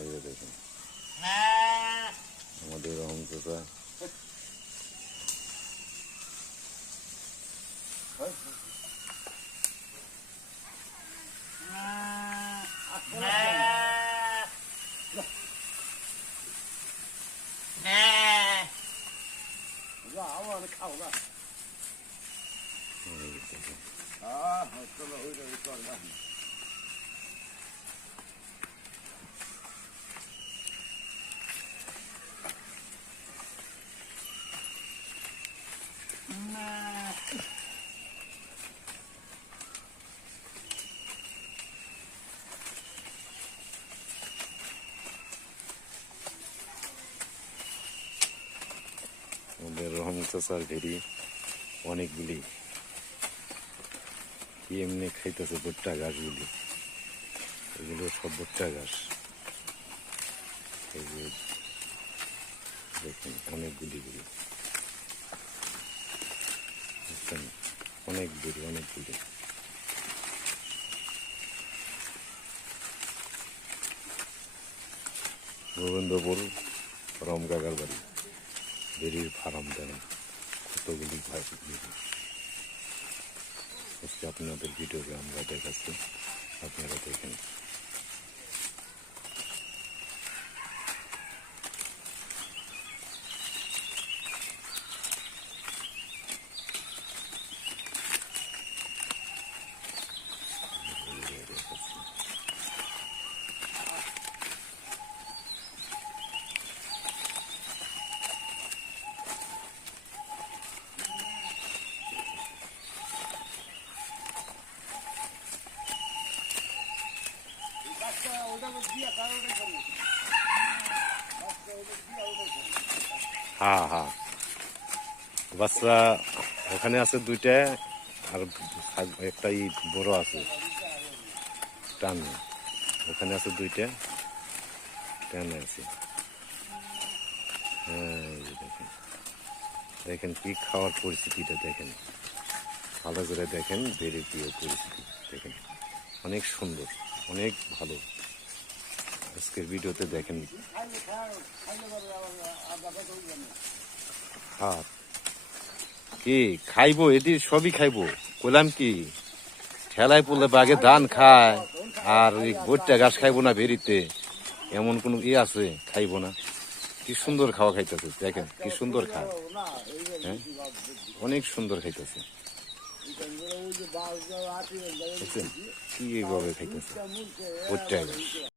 এই যে দেখুন আমাদের রহম চাচা। আমাদের রহম চাচার ভেরি অনেকগুলি কি এমনি খাইতেছে ভুট্টা ঘাসগুলি, এগুলো সব ভুট্টা ঘাস। এই যে দেখুন অনেকগুলি বেরি, বুঝছেন, অনেক বেরি, অনেকগুলি। গোবিন্দপুর রম কাকার বাড়ি, বেরির ফার্ম দেন কতগুলি বেরি। আজকে আপনাদের ভিডিওকে আমরা দেখাচ্ছি, আপনারা দেখেন। হ্যাঁ হ্যাঁ, বাচ্চা ওখানে আছে দুইটা, আর একটা বড় আছে টানে, ওখানে আছে দুইটা টানে আছে। হ্যাঁ দেখেন, দেখেন কি খাওয়ার পরিস্থিতিটা দেখেন, ভালো করে দেখেন, বেড়ে দিয়ে পরিস্থিতি দেখেন, অনেক সুন্দর, অনেক ভালো। আজকের ভিডিওতে দেখেন। হ্যাঁ কি খাইবো, এটি সবই খাইবো, কইলাম কি ঠেলায় পড়লে বাঘে ধান খায়, আর ওই ভুট্টা ঘাস খাইবো না বেরিতে, এমন কোন আছে খাইবো না? কি সুন্দর খাওয়া খাইতেছে, দেখেন কি সুন্দর খায়। হ্যাঁ অনেক সুন্দর খাইতেছে, কি এইভাবে খাইতেছে ভুট্টা ঘাস।